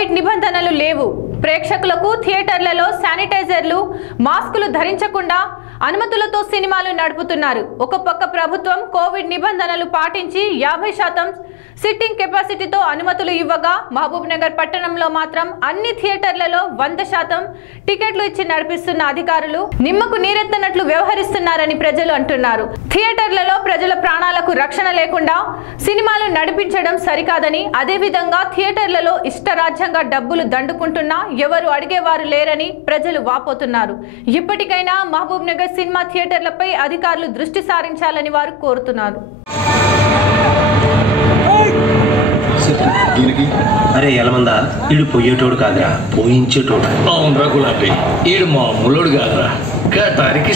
Covid నిబంధనలు లేవు. ప్రేక్షకులకు థియేటర్లలో శానిటైజర్లు, మాస్కులు ధరించకుండా అనుమతులతో సినిమాలు నడుపుతున్నారు. ఒక పక్క ప్రభుత్వం కోవిడ్ నిబంధనలు పాటించి 50% సిట్టింగ్ కెపాసిటీతో అనుమతులు ఇవ్వగా, మహబూబ్ నగర్ పట్టణంలో మాత్రం అన్ని థియేటర్లలో 100% టికెట్లు ఇచ్చి నడిపిస్తున్న అధికారులు నిమ్మకు నీరెత్తనట్లు వ్యవహరిస్తున్నారని ప్రజలు అంటున్నారు. థియేటర్లలో ప్రజల ప్రాణాలకు రక్షణ లేకుండా సినిమాలు నడిపించడం సరికాదని, అదేవిధంగా థియేటర్లలో ఇష్టరాజ్యంగా డబ్బులు దండుకుంటున్నా ఎవరు అడిగేవారు లేరని ప్రజలు వాపోతున్నారు. ఇప్పటికైనా మహబూబ్ నగర్ సినిమా థియేటర్లపై అధికారులు దృష్టి సారించాలని వారు కోరుతున్నారు. అరే ఎలమందా, ఈడు పోయేటోడు కాదురా, పోయించేటోడు. అవునరా గులాబీ, ఈడు మామూలుడు కాదురా, గతానికి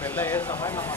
పెళ్ళ ఏ సమయం